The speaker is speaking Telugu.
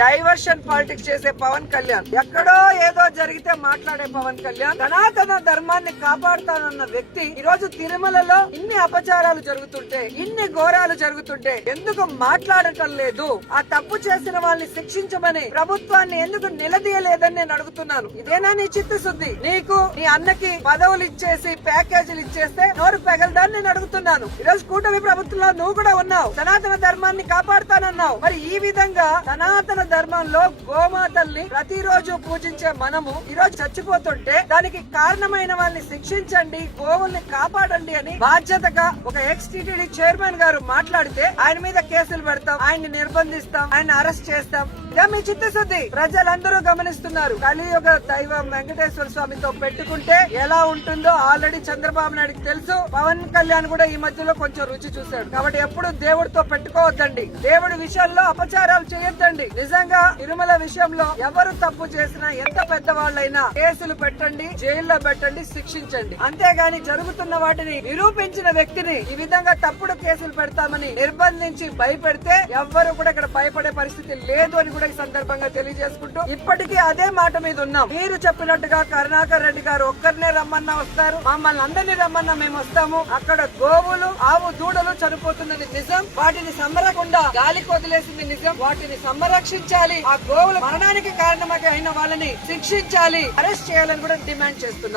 డైవర్షన్ పాలిటిక్స్ చేసే పవన్ కళ్యాణ్, ఎక్కడో ఏదో జరిగితే మాట్లాడే పవన్ కళ్యాణ్, సనాతన ధర్మాన్ని కాపాడుతానన్న వ్యక్తి ఈ రోజు తిరుమలలో ఇన్ని అపచారాలు జరుగుతుంటే, ఇన్ని ఘోరాలు జరుగుతుంటే ఎందుకు మాట్లాడటం లేదు? ఆ తప్పు చేసిన వాళ్ళని శిక్షించమని ప్రభుత్వాన్ని ఎందుకు నిలదీయలేదని నేను అడుగుతున్నాను. ఇదేనా నీ చిత్తశుద్ధి? నీకు నీ అన్నకి పదవులు ఇచ్చేసి ప్యాకేజీలు ఇచ్చేస్తే నోరు పెగలదాన్ని నేను అడుగుతున్నాను. ఈ రోజు కూటమి ప్రభుత్వంలో నువ్వు కూడా ఉన్నావు, సనాతన ధర్మాన్ని కాపాడుతానన్నావు. మరి ఈ విధంగా సనాతన ధర్మంలో గోమాతల్ని ప్రతిరోజు పూజించే మనము ఈ రోజు చచ్చిపోతుంటే దానికి కారణమైన వాళ్ళని శిక్షించండి, గోవుల్ని కాపాడండి అని బాధ్యతగా ఒక ఎక్స్ టీటీడీ చైర్మన్ గారు మాట్లాడితే ఆయన మీద కేసులు పెడతాం, ఆయన్ని నిర్బంధిస్తాం, ఆయన అరెస్ట్ చేస్తాం. ఇదే మీ చిత్తశుద్ధి. ప్రజలందరూ గమనిస్తున్నారు. కలియుగ దైవం వెంకటేశ్వర స్వామితో పెట్టుకుంటే ఎలా ఉంటుందో ఆల్రెడీ చంద్రబాబు నాయుడుకి తెలుసు. పవన్ కళ్యాణ్ కూడా ఈ మధ్యలో కొంచెం రుచి చూశాడు. కాబట్టి ఎప్పుడు దేవుడితో పెట్టుకోవద్దండి, దేవుడి విషయంలో అపచారాలు చేయొద్దండి. నిజంగా తిరుమల విషయంలో ఎవరు తప్పు చేసినా, ఎంత పెద్దవాళ్ళైనా కేసులు పెట్టండి, జైల్లో పెట్టండి, శిక్షించండి. అంతేగాని జరుగుతున్న వాటిని నిరూపించిన వ్యక్తిని ఈ విధంగా తప్పుడు కేసులు పెడతామని నిర్బంధించి భయపెడితే ఎవ్వరు కూడా ఇక్కడ భయపడే పరిస్థితి లేదు అని కూడా ఈ సందర్భంగా తెలియజేసుకుంటూ ఇప్పటికీ అదే మాట మీద ఉన్నాం. మీరు చెప్పినట్టుగా కరుణాకర్ రెడ్డి గారు ఒక్కరినే రమ్మన్నా వస్తారు, మమ్మల్ని అందరినీ రమ్మన్నా మేము వస్తాము. అక్కడ గోవులు, ఆవు దూడలు చనిపోతున్నది నిజం, వాటిని సంబరకుండా గాలికి వదిలేసింది నిజం. వాటిని సంరక్షించాలి, ఆ గోవుల మరణానికి కారణమైన వాళ్ళని శిక్షించాలి, అరెస్ట్ చేయాలని కూడా డిమాండ్ చేస్తున్నాం.